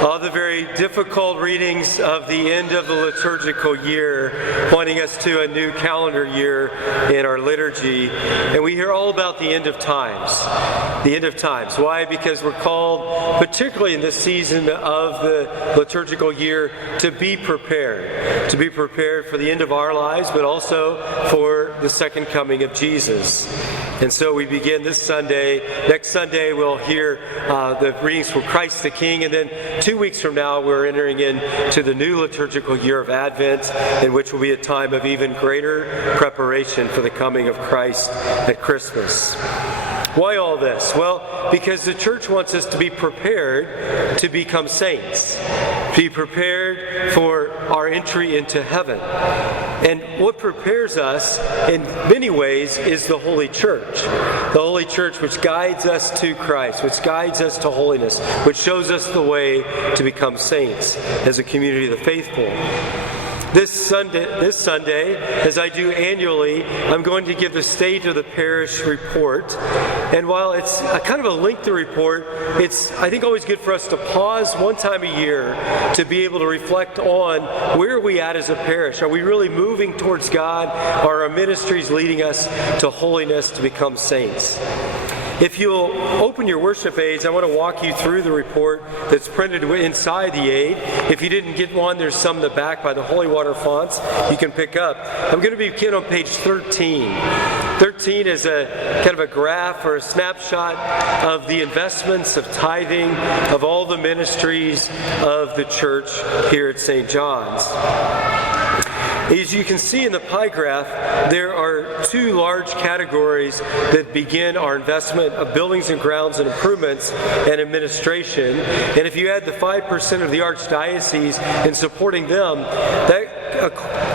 All the very difficult readings of the end of the liturgical year, pointing us to a new calendar year in our liturgy. And we hear all about the end of times. The end of times. Why? Because we're called, particularly in this season of the liturgical year, to be prepared. To be prepared for the end of our lives, but also for the second coming of Jesus. And so we begin this Sunday. Next Sunday we'll hear the readings from Christ the King, and then 2 weeks from now we're entering into the new liturgical year of Advent, in which will be a time of even greater preparation for the coming of Christ at Christmas. Why all this? Well, because the church wants us to be prepared to become saints, be prepared for our entry into heaven. And what prepares us in many ways is the Holy Church. The Holy Church, which guides us to Christ, which guides us to holiness, which shows us the way to become saints as a community of the faithful. This Sunday, as I do annually, I'm going to give the state of the parish report. And while it's a kind of a lengthy report, it's, I think, always good for us to pause one time a year to be able to reflect on where are we at as a parish. Are we really moving towards God? Are our ministries leading us to holiness, to become saints? If you'll open your worship aids, I want to walk you through the report that's printed inside the aid. If you didn't get one, there's some in the back by the Holy Water fonts you can pick up. I'm going to begin on page 13. 13 is a kind of a graph or a snapshot of the investments of tithing of all the ministries of the church here at St. John's. As you can see in the pie graph, there are two large categories that begin our investment of buildings and grounds and improvements and administration. And if you add the 5% of the Archdiocese in supporting them, that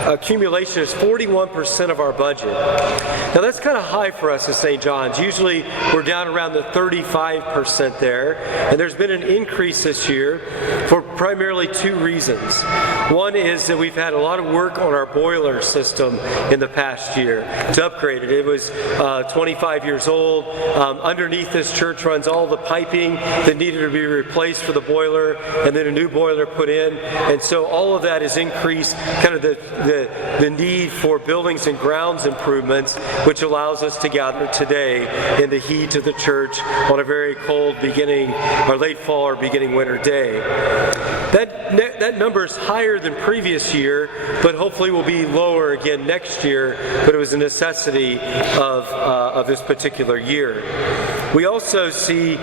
accumulation is 41% of our budget. Now that's kind of high for us at St. John's. Usually we're down around the 35% there. And there's been an increase this year for primarily two reasons. One is that we've had a lot of work on our boiler system in the past year to upgrade it. It was 25 years old. Underneath this church runs all the piping that needed to be replaced for the boiler, and then a new boiler put in. And so all of that has increased kind of the need for buildings and grounds improvements, which allows us to gather today in the heat of the church on a very cold beginning or late fall or beginning winter day. That number is higher than previous year, but hopefully will be lower again next year. But it was a necessity of this particular year. We also see in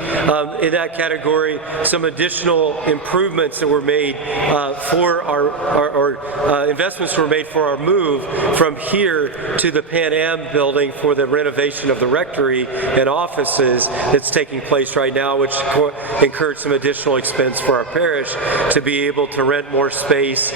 that category some additional improvements that were made for our investments were made for our move from here to the Pan Am building for the renovation of the rectory and offices that's taking place right now, which incurred some additional expense for our parish to be able to rent more space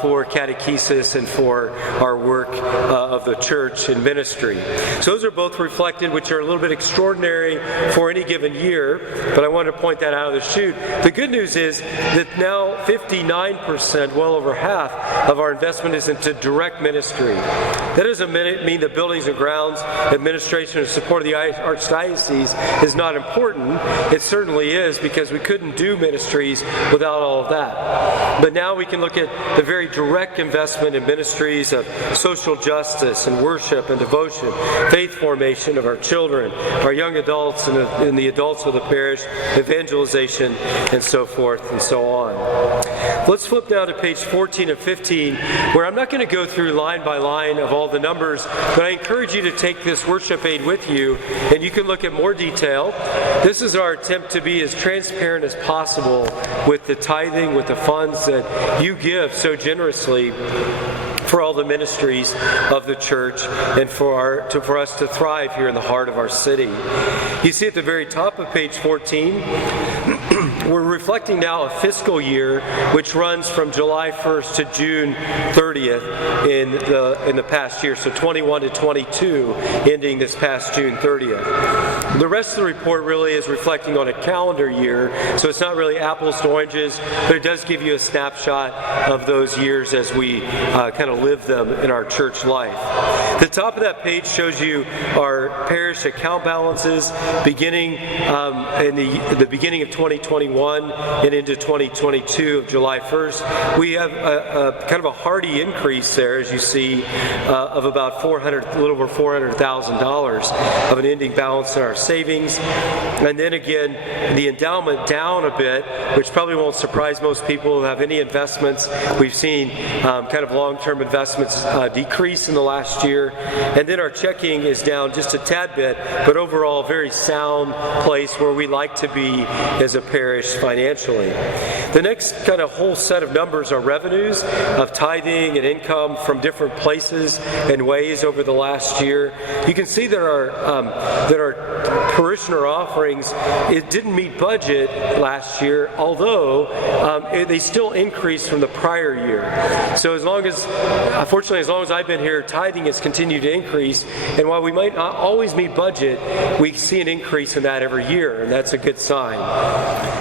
for catechesis and for our work of the church and ministry. So those are both reflected, which are a little bit extraordinary for any given year, but I wanted to point that out of the chute. The good news is that now 59%, well over half, of our investment is into direct ministry. That doesn't mean that buildings and grounds, administration, and support of the Archdiocese is not important. It certainly is, because we couldn't do ministries without all of that. But now we can look at the very direct investment in ministries of social justice and worship and devotion, faith formation of our children, our young adults and the adults of the parish, evangelization, and so forth and so on. Let's flip now to page 14 and 15, where I'm not going to go through line by line of all the numbers, but I encourage you to take this worship aid with you, and you can look at more detail. This is our attempt to be as transparent as possible with the tithing, with the funds that you give so generously for all the ministries of the church and for us to thrive here in the heart of our city. You see at the very top of page 14, we're reflecting now a fiscal year which runs from July 1st to June 30th in the past year, so 21 to 22, ending this past June 30th. The rest of the report really is reflecting on a calendar year, so it's not really apples to oranges, but it does give you a snapshot of those years as we kind of live them in our church life. The top of that page shows you our parish account balances beginning in the beginning of 2021 and into 2022 of July 1st. We have a kind of a hearty increase there, as you see, of about a little over $400,000 of an ending balance in our savings. And then again, the endowment down a bit, which probably won't surprise most people who have any investments. We've seen kind of long-term investments decrease in the last year. And then our checking is down just a tad bit, but overall a very sound place where we like to be as a parish financially. The next kind of whole set of numbers are revenues of tithing and income from different places and ways over the last year. You can see that our parishioner offerings, it didn't meet budget last year, although they still increased from the prior year. So unfortunately, as long as I've been here, tithing has continued to increase, and while we might not always meet budget, we see an increase in that every year, and that's a good sign.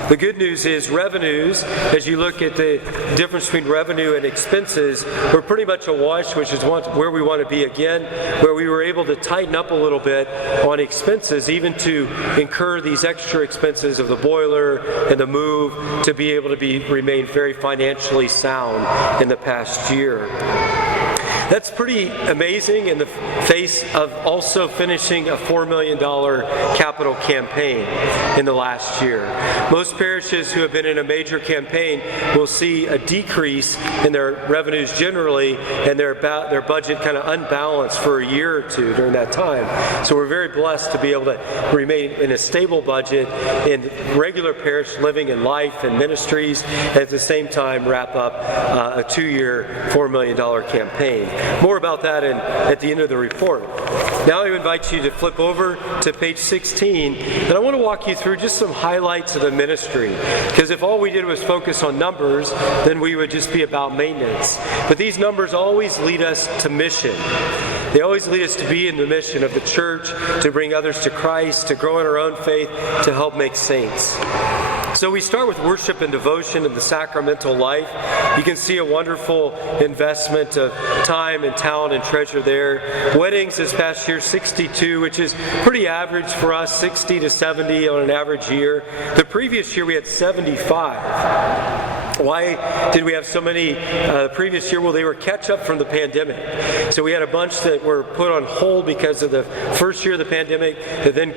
The good news is revenues, as you look at the difference between revenue and expenses, we're pretty much a wash, which is where we want to be again, where we were able to tighten up a little bit on expenses, even to incur these extra expenses of the boiler and the move, to be able to remain very financially sound in the past year. That's pretty amazing in the face of also finishing a $4 million capital campaign in the last year. Most parishes who have been in a major campaign will see a decrease in their revenues generally, and their budget kind of unbalanced for a year or two during that time. So we're very blessed to be able to remain in a stable budget in regular parish living and life and ministries, and at the same time wrap up a 2-year, $4 million campaign. More about that at the end of the report. Now I invite you to flip over to page 16, and I want to walk you through just some highlights of the ministry, because if all we did was focus on numbers, then we would just be about maintenance. But these numbers always lead us to mission. They always lead us to be in the mission of the church, to bring others to Christ, to grow in our own faith, to help make saints. So we start with worship and devotion and the sacramental life. You can see a wonderful investment of time and talent and treasure there. Weddings this past year, 62, which is pretty average for us, 60 to 70 on an average year. The previous year we had 75. Why did we have so many the previous year? Well, they were catch up from the pandemic. So we had a bunch that were put on hold because of the first year of the pandemic, that then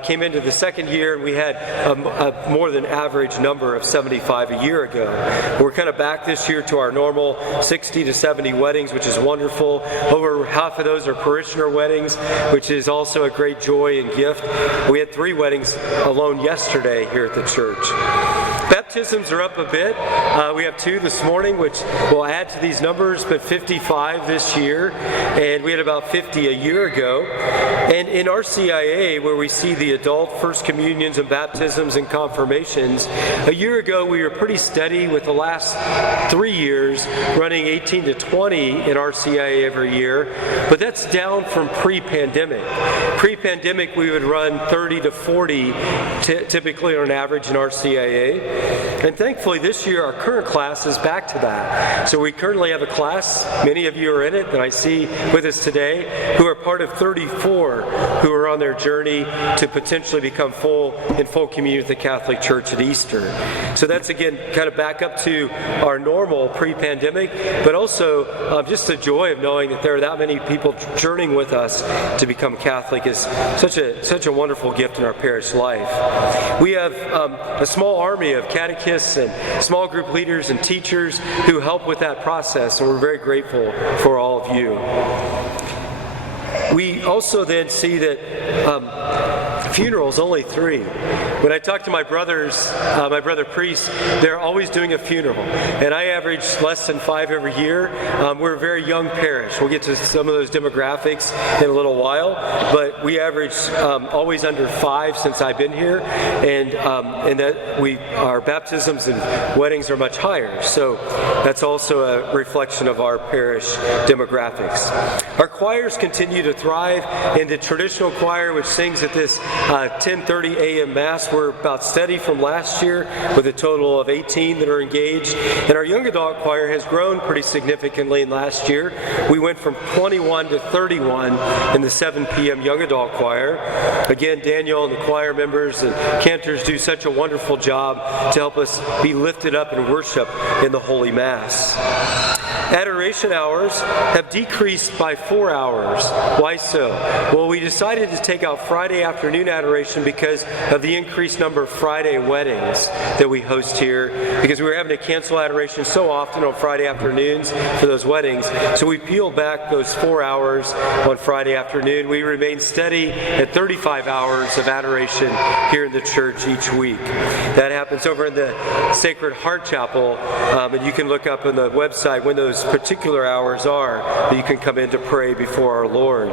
came into the second year, and we had a more than average number of 75 a year ago. We're kind of back this year to our normal 60 to 70 weddings, which is wonderful. Over half of those are parishioner weddings, which is also a great joy and gift. We had 3 weddings alone yesterday here at the church. Baptisms are up a bit. We have 2 this morning, which will add to these numbers, but 55 this year, and we had about 50 a year ago. And in our CIA, where we see the adult first communions and baptisms and confirmations, a year ago we were pretty steady, with the last 3 years running 18 to 20 in our CIA every year, but that's down from pre-pandemic. Pre-pandemic we would run 30 to 40 typically on average in our CIA. And thankfully this year our current class is back to that. So we currently have a class, many of you are in it, that I see with us today, who are part of 34 who are on their journey to potentially become in full communion with the Catholic Church at Easter. So that's again kind of back up to our normal pre-pandemic, but also just the joy of knowing that there are that many people journeying with us to become Catholic is such a wonderful gift in our parish life. We have a small army of catechists and small group leaders and teachers who help with that process, and we're very grateful for all of you. We also then see that funerals, only 3. When I talk to my brothers, my brother priests, they're always doing a funeral, and I average less than 5 every year. We're a very young parish. We'll get to some of those demographics in a little while, but we average always under 5 since I've been here, and that our baptisms and weddings are much higher. So that's also a reflection of our parish demographics. Our choirs continue to thrive in the traditional choir, which sings at this 10:30 a.m. Mass. We're about steady from last year with a total of 18 that are engaged. And our young adult choir has grown pretty significantly in last year. We went from 21 to 31 in the 7 p.m. young adult choir. Again, Daniel and the choir members and cantors do such a wonderful job to help us be lifted up in worship in the Holy Mass. Adoration hours have decreased by 4 hours. Why so? Well, we decided to take out Friday afternoon adoration because of the increased number of Friday weddings that we host here, because we were having to cancel adoration so often on Friday afternoons for those weddings. So we peeled back those 4 hours on Friday afternoon. We remain steady at 35 hours of adoration here in the church each week. That happens over in the Sacred Heart Chapel, and you can look up on the website when those particular hours are that you can come in to pray before our Lord.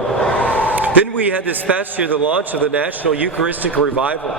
Then we had this past year the launch of the National Eucharistic Revival.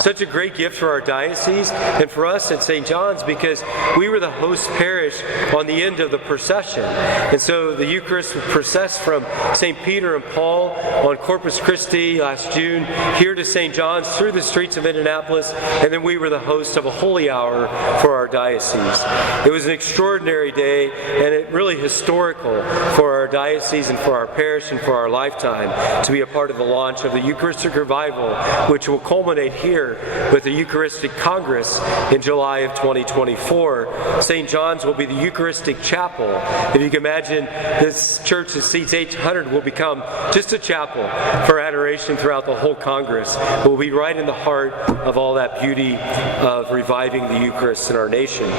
Such a great gift for our diocese and for us at St. John's, because we were the host parish on the end of the procession. And so the Eucharist would process from St. Peter and Paul on Corpus Christi last June here to St. John's through the streets of Indianapolis, and then we were the host of a holy hour for our diocese. It was an extraordinary day, and it really historical for our diocese and for our parish and for our lifetime to be a part of the launch of the Eucharistic Revival, which will culminate here with the Eucharistic Congress in July of 2024. St. John's will be the Eucharistic Chapel. If you can imagine, this church that seats 800 will become just a chapel for adoration throughout the whole Congress. We'll be right in the heart of all that beauty of reviving the Eucharist in our nation.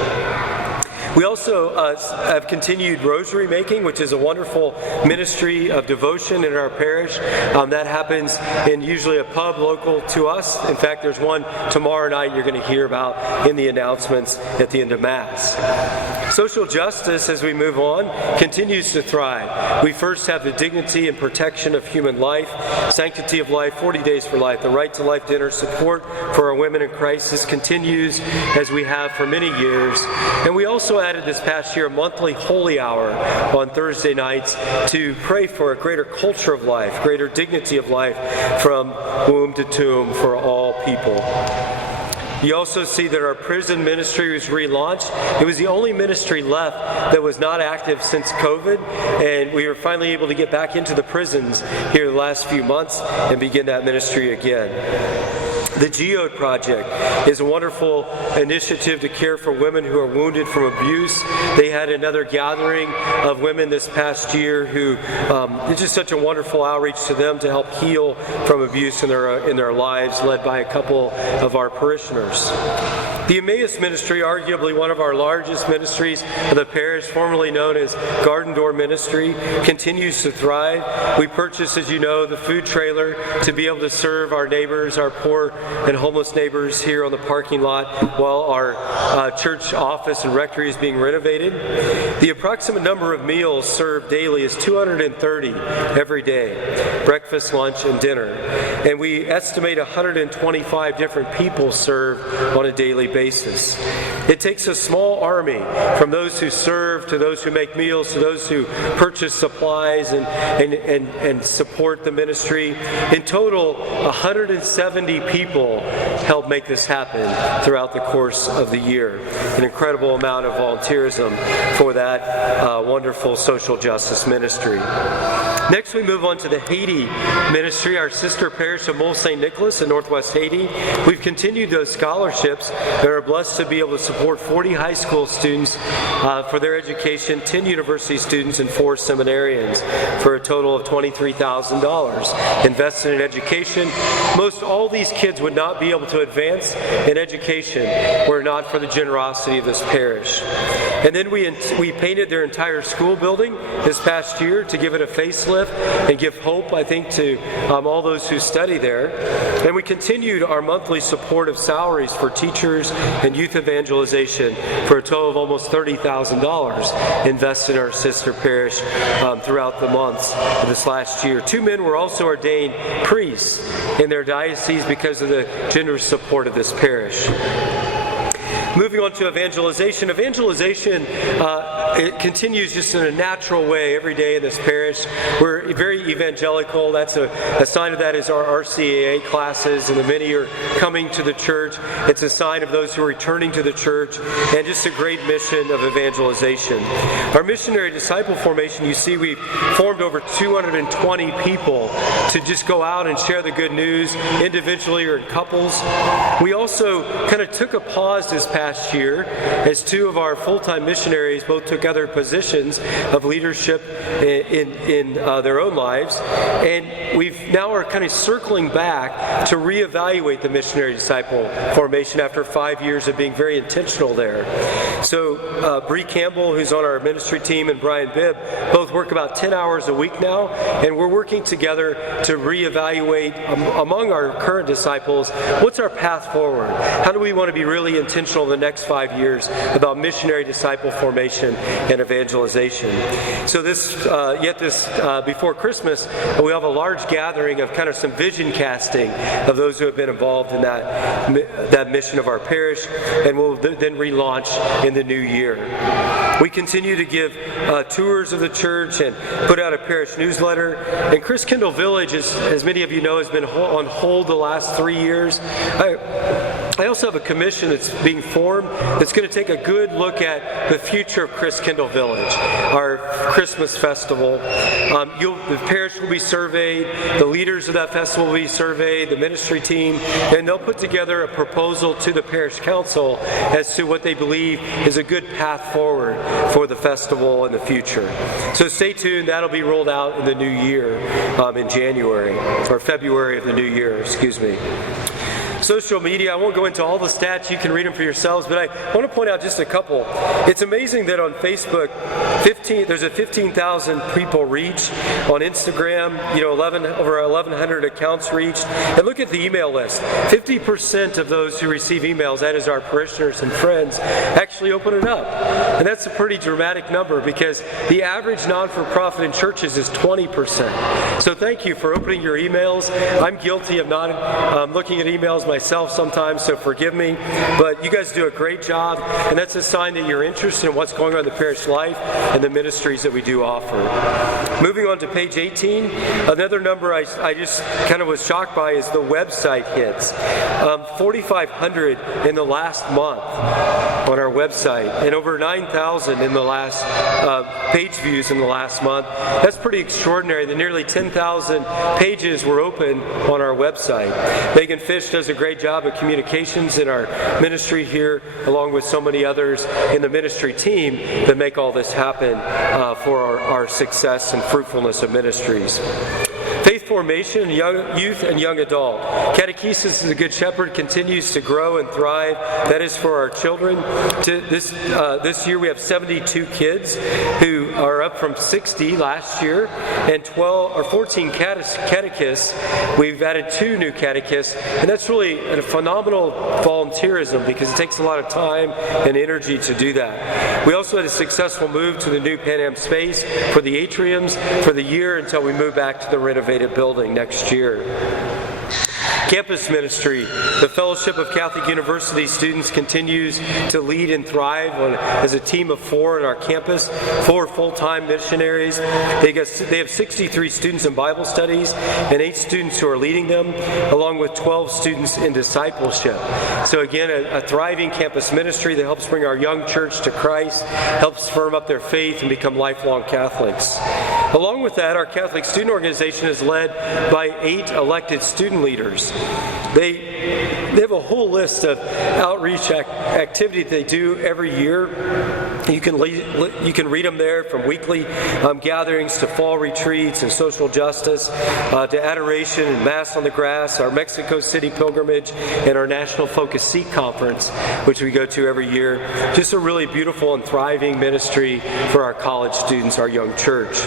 We also have continued rosary making, which is a wonderful ministry of devotion in our parish. That happens in usually a pub local to us. In fact, there's one tomorrow night you're going to hear about in the announcements at the end of Mass. Social justice, as we move on, continues to thrive. We first have the dignity and protection of human life, sanctity of life, 40 days for life, the right to life dinner, support for our women in crisis continues as we have for many years. And we also added this past year a monthly holy hour on Thursday nights to pray for a greater culture of life, greater dignity of life from womb to tomb for all people. You also see that our prison ministry was relaunched. It was the only ministry left that was not active since COVID, and we were finally able to get back into the prisons here the last few months and begin that ministry again. The Geode Project is a wonderful initiative to care for women who are wounded from abuse. They had another gathering of women this past year who, it's just such a wonderful outreach to them to help heal from abuse in their lives, led by a couple of our parishioners. The Emmaus Ministry, arguably one of our largest ministries of the parish, formerly known as Garden Door Ministry, continues to thrive. We purchased, as you know, the food trailer to be able to serve our neighbors, our poor and homeless neighbors here on the parking lot while our church office and rectory is being renovated. The approximate number of meals served daily is 230 every day, breakfast, lunch, and dinner. And we estimate 125 different people served on a daily basis. It takes a small army, from those who serve to those who make meals to those who purchase supplies and support the ministry. In total, 170 people help make this happen throughout the course of the year. An incredible amount of volunteerism for that wonderful social justice ministry. Next, we move on to the Haiti ministry, our sister parish of Mole St. Nicholas in Northwest Haiti. We've continued those scholarships and are blessed to be able to support 40 high school students for their education, 10 university students, and 4 seminarians for a total of $23,000 invested in education. Most all these kids would not be able to advance in education were it not for the generosity of this parish. And then we painted their entire school building this past year to give it a facelift and give hope, I think, to all those who study there. And we continued our monthly support of salaries for teachers and youth evangelization for a total of almost $30,000 invested in our sister parish throughout the months of this last year. 2 men were also ordained priests in their diocese because of the generous support of this parish. Moving on to evangelization. Evangelization, it continues just in a natural way every day in this parish. We're very evangelical. That's a sign of that is our RCAA classes, and the many are coming to the church. It's a sign of those who are returning to the church, and just a great mission of evangelization. Our missionary disciple formation, you see we've formed over 220 people to just go out and share the good news individually or in couples. We also kind of took a pause this past year as two of our full-time missionaries both took other positions of leadership in their own lives, and we've now are kind of circling back to reevaluate the missionary disciple formation after 5 years of being very intentional there. So Bree Campbell, who's on our ministry team, and Brian Bibb both work about 10 hours a week now, and we're working together to reevaluate among our current disciples, what's our path forward? How do we want to be really intentional in the next 5 years about missionary disciple formation and evangelization? So before Christmas, we have a large gathering of kind of some vision casting of those who have been involved in that mission of our parish, and we'll then relaunch in the new year. We continue to give tours of the church and put out a parish newsletter. And Chris Kendall Village, as many of you know, has been on hold the last 3 years. I also have a commission that's being formed that's going to take a good look at the future of Chris Kendall Village, our Christmas festival. The parish will be surveyed, the leaders of that festival will be surveyed, the ministry team, and they'll put together a proposal to the parish council as to what they believe is a good path forward for the festival in the future. So stay tuned, that'll be rolled out in the new year, in January, or February of the new year, excuse me. Social media, I won't go into all the stats, you can read them for yourselves, but I want to point out just a couple. It's amazing that on Facebook, there's a 15,000 people reach. On Instagram, over 1,100 accounts reached. And look at the email list. 50% of those who receive emails, that is our parishioners and friends, actually open it up. And that's a pretty dramatic number because the average non-for-profit in churches is 20%. So thank you for opening your emails. I'm guilty of not looking at emails myself sometimes, so forgive me, but you guys do a great job, and that's a sign that you're interested in what's going on in the parish life and the ministries that we do offer. Moving on to page 18, another number I just kind of was shocked by is the website hits. 4,500 in the last month on our website, and over 9,000 in the last page views in the last month. That's pretty extraordinary. The nearly 10,000 pages were open on our website. Megan Fish does a great job of communications in our ministry here, along with so many others in the ministry team that make all this happen for our success and fruitfulness of ministries. Faith formation, youth and young adult. Catechesis of the Good Shepherd continues to grow and thrive. That is for our children. This year we have 72 kids who are up from 60 last year, and 14 catechists. We've added 2 new catechists, and that's really a phenomenal volunteerism because it takes a lot of time and energy to do that. We also had a successful move to the new Pan Am space for the atriums for the year until we move back to the renovated building next year. Campus ministry. The Fellowship of Catholic University students continues to lead and thrive as a team of 4 on our campus, 4 full-time missionaries. They have 63 students in Bible studies and 8 students who are leading them, along with 12 students in discipleship. So again, a thriving campus ministry that helps bring our young church to Christ, helps firm up their faith and become lifelong Catholics. Along with that, our Catholic student organization is led by 8 elected student leaders. They have a whole list of outreach activity they do every year. You can read them there, from weekly gatherings to fall retreats and social justice, to adoration and Mass on the Grass, our Mexico City pilgrimage, and our National Focus Seek Conference, which we go to every year. Just a really beautiful and thriving ministry for our college students, our young church.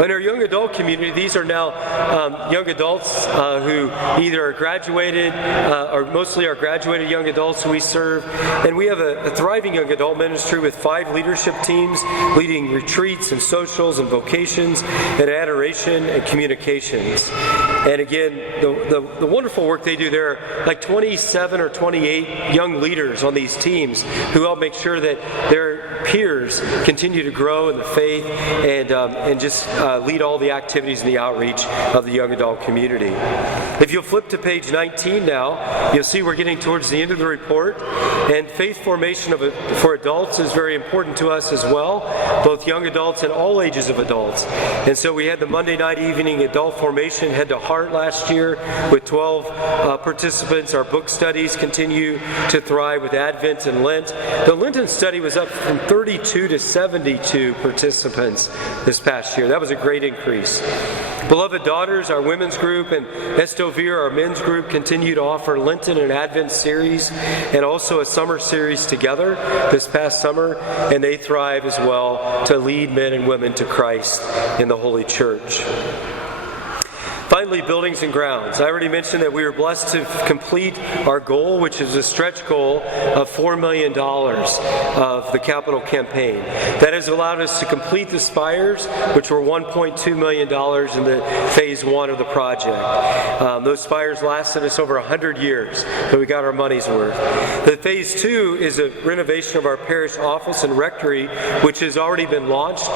In our young adult community, these are now young adults who either are graduated or mostly our graduated young adults who we serve. And we have a thriving young adult ministry with 5 leadership teams leading retreats and socials and vocations and adoration and communications. And again, the wonderful work they do, there are like 27 or 28 young leaders on these teams who help make sure that their peers continue to grow in the faith and just lead all the activities and the outreach of the young adult community. If you'll flip to page 19 now, you'll see we're getting towards the end of the report, and faith formation for adults is very important to us as well, both young adults and all ages of adults. And so we had the Monday night evening adult formation head to heart last year with 12 participants. Our book studies continue to thrive with Advent and Lent. The Lenten study was up from 32 to 72 participants this past year. That was a great increase. Beloved Daughters, our women's group, and Estovir, our men's group, continue to offer Lenten and Advent series and also a summer series together this past summer, and they thrive as well to lead men and women to Christ in the Holy Church. Finally, buildings and grounds. I already mentioned that we were blessed to complete our goal, which is a stretch goal of $4 million of the capital campaign. That has allowed us to complete the spires, which were $1.2 million in the phase 1 of the project. Those spires lasted us over 100 years, but we got our money's worth. The phase 2 is a renovation of our parish office and rectory, which has already been launched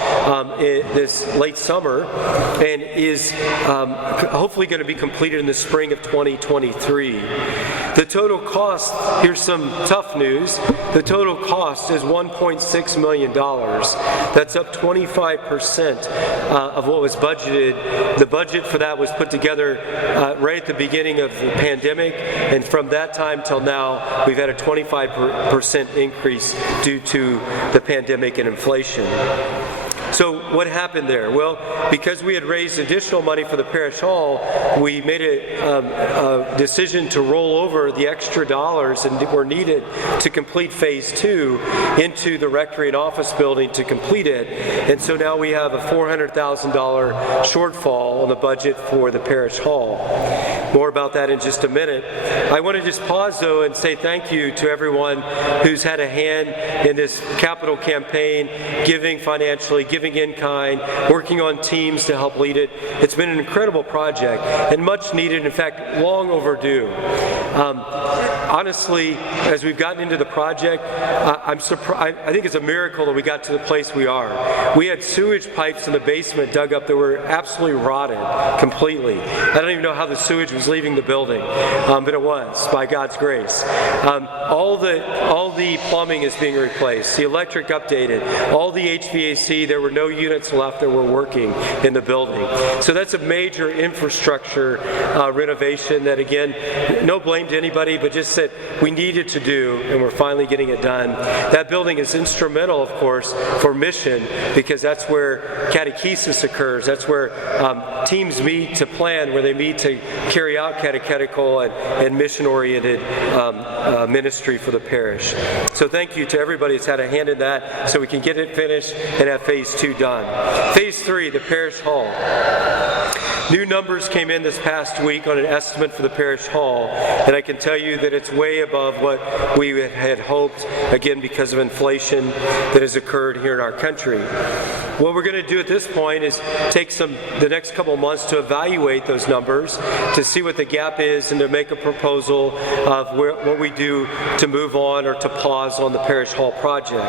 this late summer and is hopefully going to be completed in the spring of 2023. The total cost, here's some tough news, the total cost is $1.6 million. That's up 25% of what was budgeted. The budget for that was put together right at the beginning of the pandemic, and from that time till now, we've had a 25% increase due to the pandemic and inflation. So what happened there? Well, because we had raised additional money for the parish hall, we made a decision to roll over the extra dollars that were needed to complete phase 2 into the rectory and office building to complete it. And so now we have a $400,000 shortfall on the budget for the parish hall. More about that in just a minute. I want to just pause though and say thank you to everyone who's had a hand in this capital campaign, giving financially, giving in kind, working on teams to help lead it. It's been an incredible project and much needed, in fact, long overdue. Honestly, as we've gotten into the project, I'm surprised. I think it's a miracle that we got to the place we are. We had sewage pipes in the basement dug up that were absolutely rotted completely. I don't even know how the sewage was leaving the building, but it was, by God's grace. All the plumbing is being replaced, the electric updated, all the HVAC, there were no units left that were working in the building. So that's a major infrastructure renovation that, again, no blame to anybody, but just that we needed to do, and we're finally getting it done. That building is instrumental, of course, for mission, because that's where catechesis occurs. That's where teams meet to plan, where they meet to carry out catechetical and mission-oriented ministry for the parish. So thank you to everybody that's had a hand in that, so we can get it finished and have phase 2 done. Phase 3, the parish hall. New numbers came in this past week on an estimate for the parish hall, and I can tell you that it's way above what we had hoped, again because of inflation that has occurred here in our country. What we're going to do at this point is take the next couple months to evaluate those numbers, to see what the gap is, and to make a proposal of what we do to move on or to pause on the parish hall project.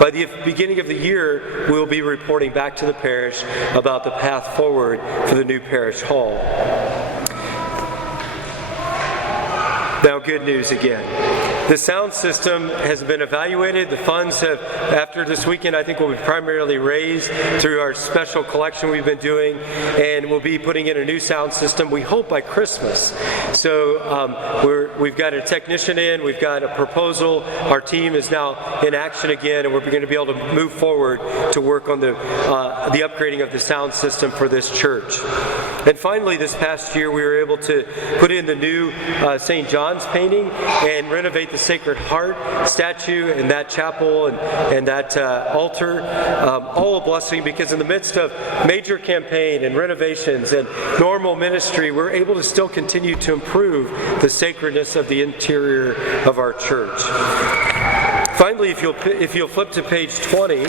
By the beginning of the year, we'll be reporting back to the parish about the path forward for the new parish hall. Now, good news again. The sound system has been evaluated. The funds have, after this weekend, I think will be primarily raised through our special collection we've been doing, and we'll be putting in a new sound system, we hope by Christmas. So we've got a technician in, we've got a proposal, our team is now in action again, and we're going to be able to move forward to work on the upgrading of the sound system for this church. And finally, this past year, we were able to put in the new St. John's painting and renovate the Sacred Heart statue in that chapel and that altar. All a blessing, because in the midst of major campaign and renovations and normal ministry, we're able to still continue to improve the sacredness of the interior of our church. Finally, if you'll flip to page 20,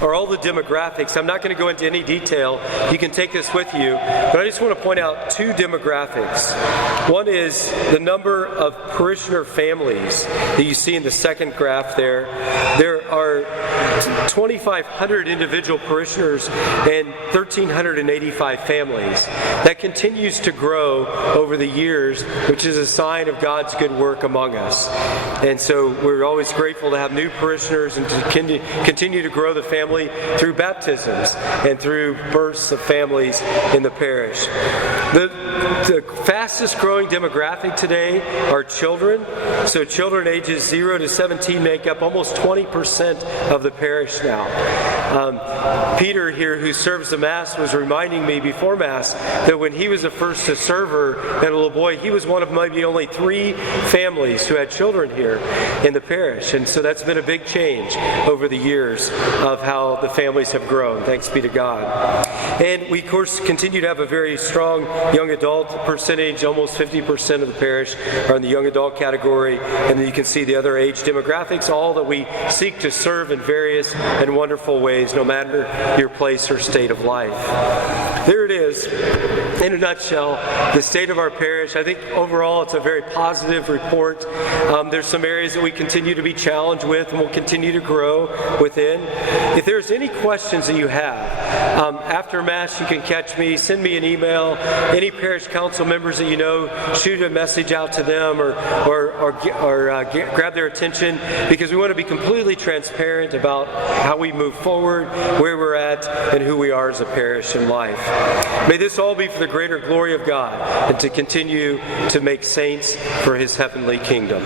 are all the demographics. I'm not going to go into any detail. You can take this with you. But I just want to point out two demographics. One is the number of parishioner families that you see in the second graph there. There are 2,500 individual parishioners and 1,385 families. That continues to grow over the years, which is a sign of God's good work among us. And so we're always grateful to have new parishioners and to continue to grow the family through baptisms and through births of families in the parish. The fastest growing demographic today are children. So children ages 0 to 17 make up almost 20% of the parish now. Peter here, who serves the Mass, was reminding me before Mass that when he was the first to serve her and a little boy, he was one of maybe only 3 families who had children here in the parish. And so that's been a big change over the years of how the families have grown. Thanks be to God. And we, of course, continue to have a very strong young adult percentage. Almost 50% of the parish are in the young adult category. And then you can see the other age demographics, all that we seek to serve in various and wonderful ways, no matter your place or state of life. There it is, in a nutshell, the state of our parish. I think overall it's a very positive report. There's some areas that we continue to be challenged with and will continue to grow within. If there's any questions that you have, after Mass you can catch me, send me an email. Any parish council members that you know, shoot a message out to them or grab their attention, because we want to be completely transparent about how we move forward, where we're at, and who we are as a parish in life. May this all be for the greater glory of God and to continue to make saints for His heavenly kingdom.